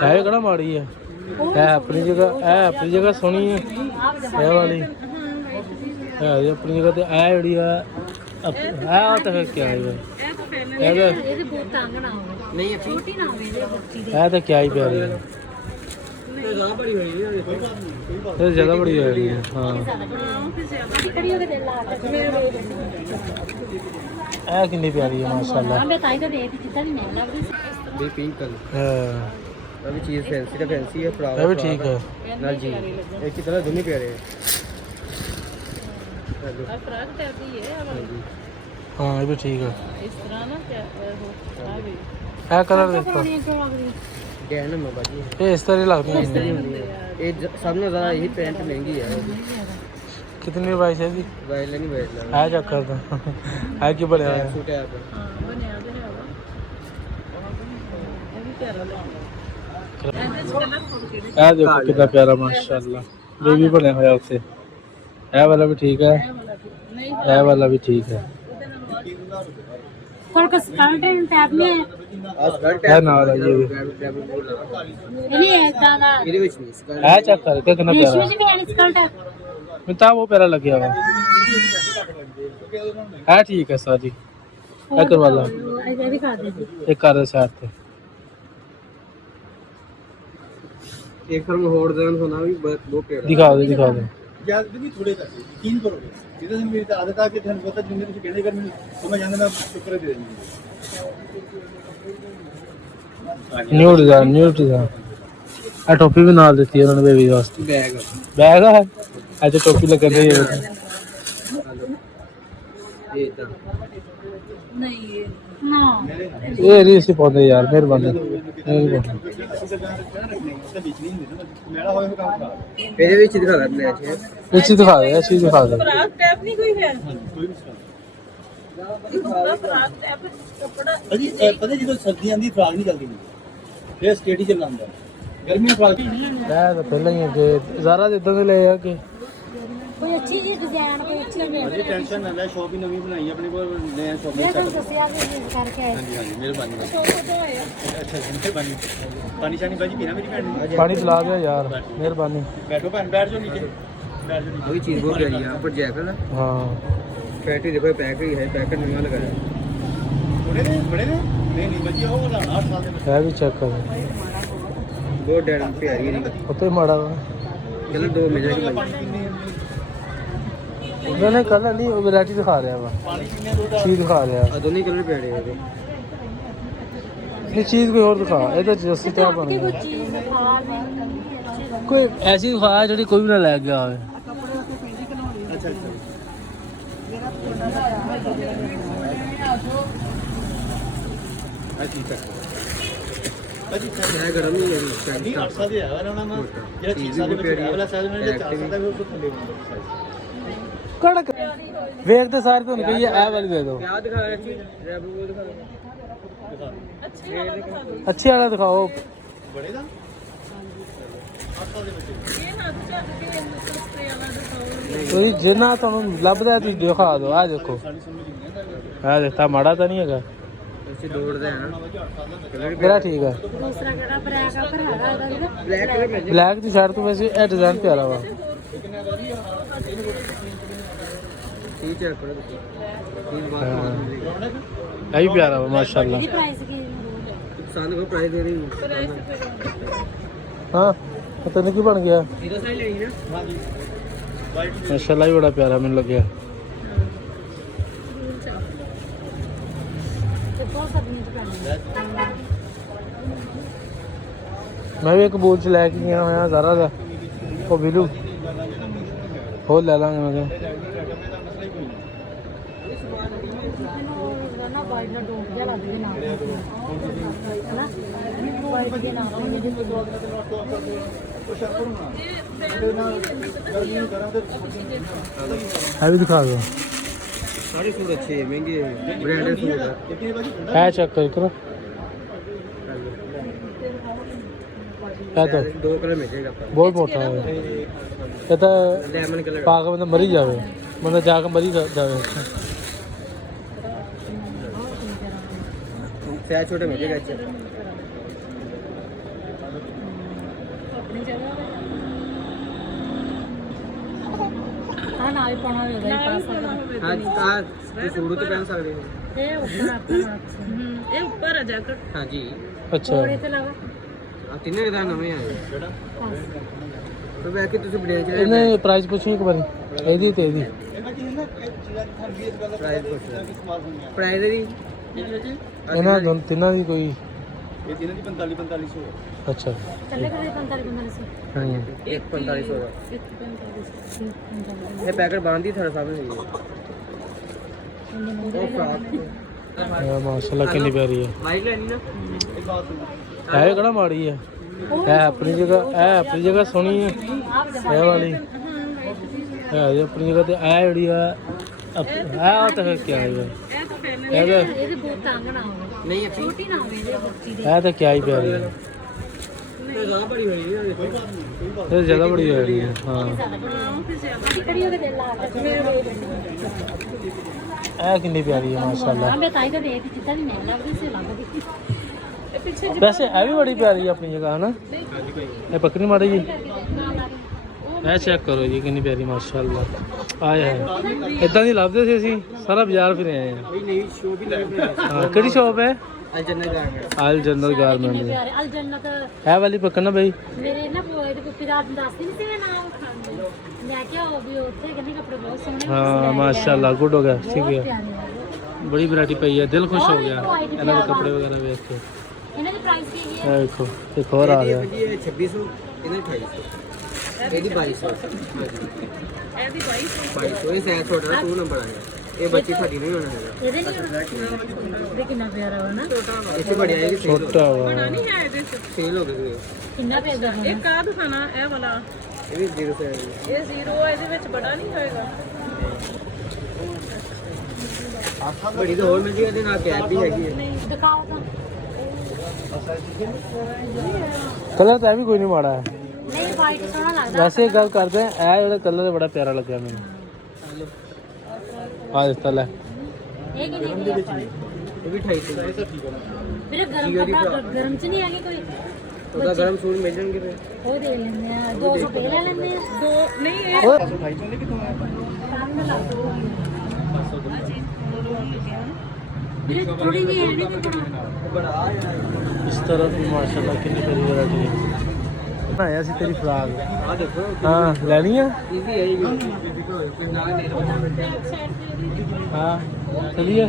है कड़ा माड़ी है अपनी जगह सोहनी है ये वाली है अपनी जगह तो है जी है तो फिर क्या है तो क्या ही प्यारी है ज़्यादा बड़ी है हाँ कितनी प्यारी है माशाल्लाह पिंक कलर अभी चीज़ फैंसी का फैंसी है ये भी ठीक है ना जी एक की तरह दोनों प्यारे हैं हाँ ये भी ठीक है इस तरह ना है कलर देखो गहना में बाजी ये इस तरह लगती है ये सब में ज़्यादा यही पैंट महंगी है कितनी प्राइस है जी वाइल नहीं बैठ है चक्कर तो है कि बढ़िया है सूट है आपका देखो कितना प्यारा माशाल्लाह बेबी बने हुए उससे ये वाला भी ठीक है ये वाला भी ठीक है थोड़ा स्कर्ट एंड टैब में है ना वाला ये भी नहीं है दादा ਇਹਦੇ ਵਿੱਚ ਨਹੀਂ ਸਕर्ट है चक्कर कितना प्यारा रेशमी भी है स्कर्ट है मैं तो वो प्यारा लग गया हुआ है ठीक है सर जी है करवा लो ये दिखा दीजिए एक कर दे साथ पे एक फर्म होड़ देन होना भी बहुत प्यारा दिखा दो याद भी थोड़े तक यकीन करोगे सीधा से मेरी आदत आ कि ध्यान पता जिंदगी कुछ कहने कर मैं समझ आने ना शुक्र दे देंगे न्यू डिजाइन आ टोपी भी नाल देती है उन्होंने बेबी वास्ते बैग है अच्छा टोपी लगा दी है ये तो नहीं ना ये नहीं इसी पौधे यार मेहरबानी मेरा होए काम खराब ਇਹਦੇ ਵਿੱਚ ਦਿਖਾ ਲੈ ਮੈਚ ਹੈ ये चीज दिखा दे ये चीज दिखा दे फ्रॉक टैप नहीं कोई है कोई भी फ्रॉक टैप कपड़ा अजी पता जी तो सर्दी आंदी फ्राक नहीं चलती फिर स्टेट ही चलना ਹੁੰਦਾ गर्मी फ्राक मैं तो पहले ही कि ज़रा इधर से ले आके कोई अच्छी जी डिजाइन कोई अच्छी अजी टेंशन ना ले शॉप ही नवी बनाई अपने को नया शॉप में मैं दसिया करके आए हां जी मेहरबानी अच्छा मेहरबानी पानी शानी बाजी पीना मेरी भैन ने पानी पिला दे यार मेहरबानी बैठो भैन बैठ जाओ नीचे बैठ जाओ वही चीज़ बहुत प्यारी है पर जैकेट ना हाँ पैकेट देखो पैकेट ही है पैकेट नया लगाया बड़े ने नहीं बाजी वो वाला 8 साल के है भी चेक कर बहुत डैम प्यारी है उते माड़ा वा चलो दो मिल जाएगी मैंने कल नहीं वैरायटी दिखा रहा वा चीज दिखा रहा दोनों कलर प्यारे हैं ये चीज कोई और दिखा ये तो जैसी तरह बन गया कोई चीज खा नहीं कोई ऐसी दिखा जो कोई भी ना ले गया होवे अच्छा अच्छा ठीक है अजी मैं गरम नहीं लगी नहीं 8 साल है वाला ना ये 3 साल के वाला साल में 4 साल का वो थल्ले कड़क ਵੇਖਦੇ ਸਾਰੇ ਤੁਹਾਨੂੰ ਕਹੀਏ ਇਹ ਵਾਲੀ ਦੇ ਦਿਓ क्या दिखा रहा है रैबू को दिखा अच्छे वाला दिखाओ बड़े दा 8 साल ਦੇ ਬੱਚੇ ਇਹ ਨਾ ਅੱਛਾ ਕਿ ਸਸਤੇ ਵਾਲਾ ਦਿਖਾਓ ਤੁਸੀਂ ਜਿੰਨਾ ਤੁਹਾਨੂੰ ਲੱਭਦਾ ਤੁਸੀਂ ਦਿਖਾ ਦਿਓ ਆ ਦੇਖੋ ਆ ਦੇਖਤਾ ਮਾੜਾ ਤਾਂ ਨਹੀਂ ਹੈਗਾ ऐसे दौड़ते हैं ना कलर ਮੇਰਾ ਠੀਕ ਹੈ ਦੂਸਰਾ ਕਿਹੜਾ ਬ੍ਰੈਕ ਆ ਪਰ ਹੈਗਾ ਇਹਦਾ ब्लैक कलर में ਬਲੈਕ ਦੀ ਸ਼ਰਟ ਤੋਂ ਵੈਸੇ ਇਹ ਡਿਜ਼ਾਈਨ ਪਿਆਰਾ ਵਾ ठीक है करो तीन बार ਇਹ ਵੀ ਪਿਆਰਾ ਵਾ ਮਾਸ਼ਾਅੱਲਾ ਇਹਦੀ ਪ੍ਰਾਈਸ ਕੀ साल को प्राइस दे रही हूं ਹਾਂ ਪਤਾ ਨਹੀਂ ਕੀ ਬਣ ਗਿਆ इधर साइड लेनी ना हां जी वाइट ਮਾਸ਼ਾਅੱਲਾ ਹੀ ਬੜਾ ਪਿਆਰਾ ਮੈਨੂੰ ਲੱਗਿਆ ਤੇ ਬਹੁਤ ਸਭਨੀ ਚ ਪੈਣੀ ਮੈਂ ਵੀ ਇੱਕ ਬੋਲ ਚ ਲੈ ਕੇ ਗਿਆ ਹੋਇਆ ਜ਼ਾਰਾ ਦਾ ਉਹ ਬਿਲੂ ਹੋਰ ਲੈ ਲਾਂਗੇ ਮੈਂ ਕਿਹਾ ਨਾ ਵਾਈਟ ਨਾ ਡੋਕ ਜਿਹਾ ਲੱਗ ਗਿਆ ਨਾਲ ਨਾ ਵਾਈਟ ਦੇ ਨਾਲ ਇਹ ਵੀ ਦਿਖਾ ਦਿਓ सारे सूट अच्छे हैं महंगे ब्रांडेड सूट है ਇਹ ਚੈੱਕ ਕਰੋ ਇਹ ਤਾਂ दो कलर मिल जाएगा आपको ਬਹੁਤ ਮੋਟਾ ਹੈ ਇਹ ਤਾਂ डायमंड कलर ਪਾ ਕੇ ਬੰਦਾ ਮਰੀ ਜਾਵੇ ਬੰਦਾ ਜਾ ਕੇ ਮਰੀ ਜਾਵੇ साइज छोटा मिल जाएगा अच्छा ਆਪਣੀ ਜਗ੍ਹਾ ਆ ਨਾਲ ਪਾਉਣਾ ਹੋਵੇ ਉਹਦਾ ਹੀ ਪਾ ਸਕਦਾ ਹਾਂ ਆ ਸੂਟ ਤੇ ਪਹਿਨ ਸਕਦੇ ਹੋ ਇਹ ਉੱਪਰ ਆਪਣਾ ਇਹ ਉੱਪਰ ਆ ਜੈਕਟ ਹਾਂਜੀ ਅੱਛਾ ਥੋੜੇ ਤੇ ਲਗਾ ਆ ਤਿੰਨੇ ਦਾ ਨਵੇਂ ਆਏ ਤੇ ਵੇ ਕਿ ਤੁਸੀਂ ਬੜਿਆ ਚ ਇਹਨੇ ਪ੍ਰਾਈਸ ਪੁੱਛੀ ਇੱਕ ਵਾਰੀ ਇਹਦੀ ਤੇ ਇਹਦੀ ਇਹਨਾਂ ਕੀ ਹੈ ਨਾ ਇਹ ਚੀਜ਼ਾਂ ਦੀ ਤੁਹਾਨੂੰ 20 ਰੁਪਏ ਦਾ ਇਸਤੇਮਾਲ ਹੋਣੀ ਹੈ ਪ੍ਰਾਈਸ ਦੀ ਇਹਨਾਂ ਤਿੰਨਾਂ ਦੀ ਕੋਈ ਇਹ ਤਿੰਨਾਂ ਦੀ 4500 ਹੈ ਅੱਛਾ ਚੱਲੇ ਕਦੇ 45 ਸੀ ਹੂੰ 4500 ਦਾ 45 ਇਹ ਪੈਕਟ ਬੰਦ ਹੀ ਤੁਹਾਡੇ ਸਾਹਮਣੇ ਹੈ ਉਹ ਫਰਾਕ ਇਹ ਮਾਸ਼ਾਅੱਲਾ ਕਿੰਨੀ ਪਿਆਰੀ ਹੈ ਮਾਈਕ ਲੈਣੀ ਨਾ ਇਹ ਬਾਤ ਸੁਣੋ ਇਹ ਕਿਹੜਾ ਮਾੜੀ ਹੈ ਇਹ ਆਪਣੀ ਜਗ੍ਹਾ ਸੋਹਣੀ ਹੈ ਇਹ ਵਾਲੀ ਇਹ ਆਪਣੀ ਜਗ੍ਹਾ ਤੇ ਇਹ ਜਿਹੜੀ ਆ ਆ ਤਾਂ ਫਿਰ ਕੀ ਹੈ ਇਹ ਤਾਂ ਪਹਿਲੇ ਇਹਦੇ ਬਹੁਤ ਤੰਗ ਨਾ ਹੋਵੇ ਨਹੀਂ ਅੱਛੀ ਛੋਟੀ ਨਾ ਹੋਵੇ ਇਹਦੇ ਬੱਚੀ ਦੇ ਇਹ ਤਾਂ ਕੀ ਹੀ ਪਿਆਰੀ ਹੈ ਇਹ ਜ਼ਿਆਦਾ ਬੜੀ ਹੋਈ ਹੈ ਕੋਈ ਬਾਤ ਨਹੀਂ ਕੋਈ ਬਾਤ ਇਹ ਜਗ੍ਹਾ ਬੜੀ ਪਿਆਰੀ ਹੈ ਹਾਂ ਕੜੀ ਉਹਦੇ ਦਿਲ ਲਾ ਕੇ ਮੇਰੇ ਇਹ ਕਿੰਨੀ ਪਿਆਰੀ ਹੈ ਮਾਸ਼ਾਅੱਲਾ ਮੈਂ ਤਾਂ ਹੀ ਤਾਂ ਦੇਖ ਜਿੱਦਾਂ ਦੀ ਮੈਂ ਲੱਗਦੀ ਸੀ ਲੱਗਦੀ ਇਹ ਪਿੱਛੇ ਵੈਸੇ ਇਹ ਵੀ ਬੜੀ ਪਿਆਰੀ ਹੈ ਆਪਣੀ ਜਗ੍ਹਾ ਹਨਾ ਇਹ ਬੱਕਰੀ ਮਾੜੀ ਜੀ ਇਹ ਚੈੱਕ ਕਰੋ ਜੀ ਕਿੰਨੀ ਪਿਆਰੀ ਮਾਸ਼ਾਅੱਲਾ ਆਇਆ ਇਦਾਂ ਦੀ ਲੱਭਦੇ ਸੀ ਅਸੀਂ ਸਾਰਾ ਬਾਜ਼ਾਰ ਫਿਰੇ ਆਏ ਹਾਂ ਕੋਈ ਨਹੀਂ ਸ਼ੋ ਵੀ ਲੱਗੇ ਹਾਂ ਕਿਹੜੀ ਸ਼ਾਪ ਹੈ ਅਜਨਰ ਗਾਰਮੈਂਟ ਆਲ ਜਨਰਲ ਕਿੰਨੇ ਗਾਰਮੈਂਟ ਪਿਆਰੇ ਅਲ ਜੰਨਤ ਇਹ ਵਾਲੀ ਪੱਕਣ ਨਾ ਬਈ ਮੇਰੇ ਨਾ ਇਹਦੇ ਪੁੱਪੀ ਦਾ ਦੱਸਦੀ ਨਹੀਂ ਸੀ ਮੈਂ ਨਾਮ ਮੈਂ ਕਿਹਾ ਉਹ ਵੀ ਉੱਥੇ ਕਹਿੰਦੇ ਕੱਪੜੇ ਬਹੁਤ ਸੋਹਣੇ ਹਾਂ ਮਾਸ਼ਾਅੱਲਾ ਗੁੱਡ ਹੋ ਗਿਆ ਠੀਕ ਬਹੁਤ ਹੈ ਪਿਆਰੇ ਆ। ਬੜੀ ਵੈਰਾਈਟੀ ਪਈ ਹੈ ਦਿਲ ਖੁਸ਼ ਹੋ ਗਿਆ ਇਹਨਾਂ ਦੇ ਕੱਪੜੇ ਵਗੈਰਾ ਵੇਖ ਕੇ ਇਹਨਾਂ ਦੀ ਪ੍ਰਾਈਸ ਕੀ ਹੈ ਇਹ ਦੇਖੋ ਇੱਕ ਹੋਰ ਆ ਗਿਆ ਇਹ 2600 ਇਹਨੇ 2800 ਇਹਦੀ 2200 ਇਹਦੀ 2200 2200 ਇਹ ਸਾਈਜ਼ ਛੋਟਾ 2 ਨੰਬਰ ਆ ਗਿਆ ਇਹ ਬੱਚੀ ਸਾਡੀ ਨਹੀਂ ਹੋਣਾ ਹੈਗਾ ਇਹਦੇ ਨਹੀਂ ਇਹ ਕਿੰਨਾ ਪਿਆਰਾ ਵਾ ਨਾ ਇੱਥੇ ਬੜੀ ਆਏਗੀ ਛੋਟਾ ਵਾ ਨਹੀਂ ਹੈ ਇਹਦੇ ਚ ਸੇਲ ਹੋ ਗਈ ਕਿੰਨਾ ਪਿਆਰਾ ਵਾ ਇਹ ਕਾ ਦਿਖਾਣਾ ਇਹ ਵਾਲਾ ਇਹ ਵੀ 0 ਸਾਈਜ਼ ਇਹ ਜ਼ੀਰੋ ਇਹਦੇ ਵਿੱਚ ਬੜਾ ਨਹੀਂ ਹੋਏਗਾ ਬੜੀ ਤਾਂ ਹੋਰ ਮਿਲ ਜੀ ਇਹਦੇ ਨਾਲ ਕੈਪ ਵੀ ਹੈਗੀ ਹੈ ਦਿਖਾਓ ਤਾਂ ਕਲਰ ਤਾਂ ਇਹ ਵੀ ਕੋਈ ਨਹੀਂ ਮਾੜਾ ਹੈ ਨਹੀਂ ਵਾਈਟ ਸੋਹਣਾ ਲੱਗਦਾ ਵੈਸੇ ਇੱਕ ਗੱਲ ਕਰਦੇ ਆ ਇਹ ਜਿਹੜਾ ਕਲਰ ਬੜਾ ਪਿਆਰਾ ਲੱਗਿਆ ਮੈਨੂੰ ਆ ਇਸ ਲੈ ਇਹ ਕਿੰਨੇ ਦੀ ਹੈ? ਇਹ ਵੀ 2800 ਦਾ ਵੀਰੇ ਗਰਮ ਕੱਪੜਾ ਗਰਮ ਚ ਨਹੀਂ ਹੈਗੇ ਕੋਈ ਉਹਦਾ ਗਰਮ ਸੂਟ ਮਿਲ ਜਾਣਗੇ ਫਿਰ ਉਹ ਦੇ ਲੈਂਦੇ ਆ 200 ਦੇ ਲੈ ਲੈਂਦੇ ਆ ਦੋ ਨਹੀਂ ਇਹ ਓਏ, ਕੰਮ ਲਾ ਦੋ ਵੀਰੇ ਥੋੜੀ ਜਿਹੀ ਹੈ ਨਹੀਂ ਬੜਾ ਇਸ ਤਰ੍ਹਾਂ ਦੀ ਮਾਸ਼ਾਅੱਲਾ ਕਿੰਨੀ ਪਿਆਰੀ ਵੈਰਾਈਟੀ ਹੈ ਬਣਾਇਆ ਸੀ ਤੇਰੀ ਫਰਾਕ ਆ ਦੇਖੋ ਹਾਂ ਲੈਣੀ ਆ ਇਹ ਵੀ ਆਏਗੀ ਨਾਲ ਹਾਂ ਚਲਿਏ